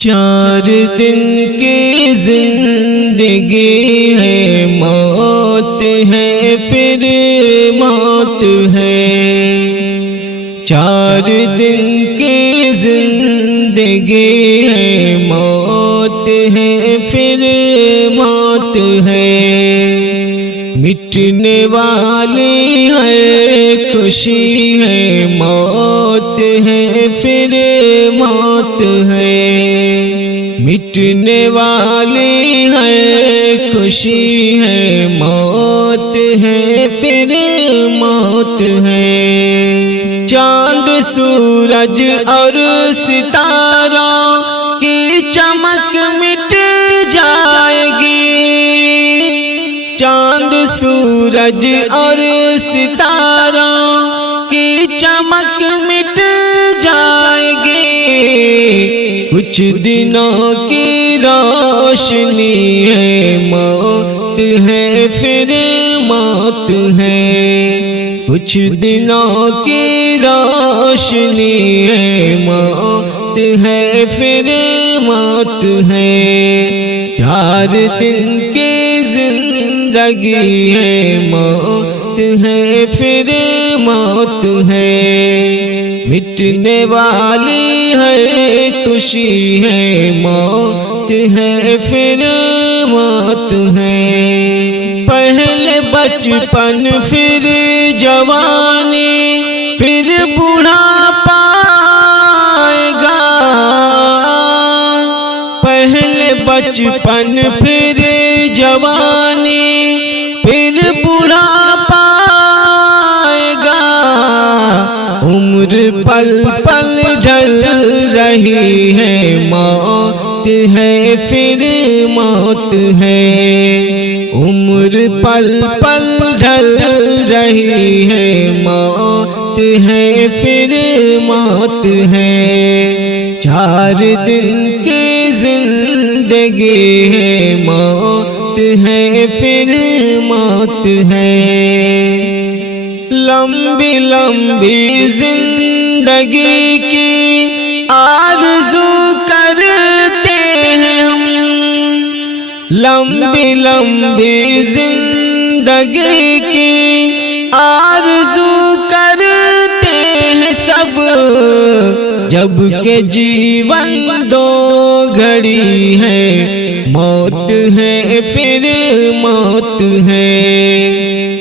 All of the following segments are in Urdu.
4 دن کی زندگی ہے، موت ہے پھر موت ہے۔ 4 دن کی زندگی ہے، موت ہے پھر موت ہے۔ مٹنے والی ہے خوشی ہے، موت ہے پھر موت ہے۔ مٹنے والی ہے خوشی ہے، موت ہے پھر موت ہے۔ چاند سورج اور ستاروں کی چمک مٹ جائے گی۔ چاند سورج اور ستاروں کی چمک مٹ جائے گی۔ کچھ دنوں کی روشنی ہے، موت ہے پھر موت ہے۔ کچھ دنوں کی روشنی ہے، موت ہے پھر موت ہے۔ 4 دن کی زندگی ہے، موت ہے پھر موت ہے۔ مٹنے والی ہے خوشی ہے، موت ہے پھر موت ہے۔ پہلے بچپن پھر جوانی پھر بڑھاپا آئے گا۔ پہلے بچپن پھر جوانی پھر بڑھاپا آئے گا۔ عمر پل پل ڈھل رہی ہے، موت ہے پھر موت ہے۔ عمر پل پل ڈھل رہی ہے، موت ہے پھر موت ہے۔ 4 دن کی زندگی ہے، موت ہے پھر موت ہے۔ لمبی لمبی زندگی کی آرزو کرتے ہیں ہم۔ لمبی لمبی زندگی کی آرزو کرتے ہیں سب، جب کہ جیون 2 گھڑی ہے، موت ہے پھر موت ہے۔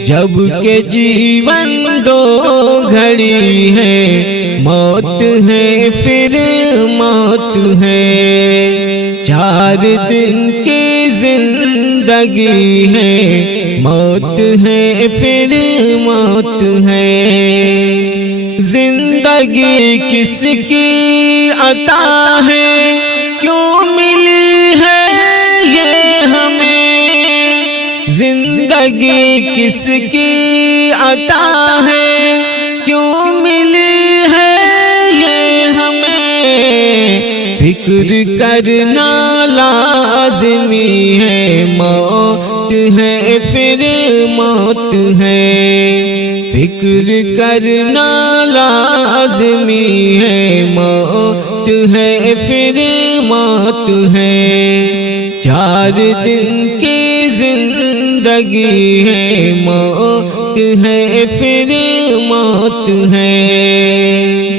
جب کہ جیون 2 گھڑی ہے، موت ہے پھر موت ہے۔ 4 دن کی زندگی ہے، موت ہے پھر موت ہے۔ زندگی کس کی عطا ہے، کیوں ملی ہے یہ ہمیں؟ زندگی کس کی عطا ہے، کیوں ملی ہے یہ ہمیں؟ فکر کرنا لازمی ہے، موت ہے پھر موت ہے۔ فکر کرنا لازمی ہے، موت ہے پھر موت ہے۔ 4 دن کی زندگی ہے، موت ہے پھر موت ہے۔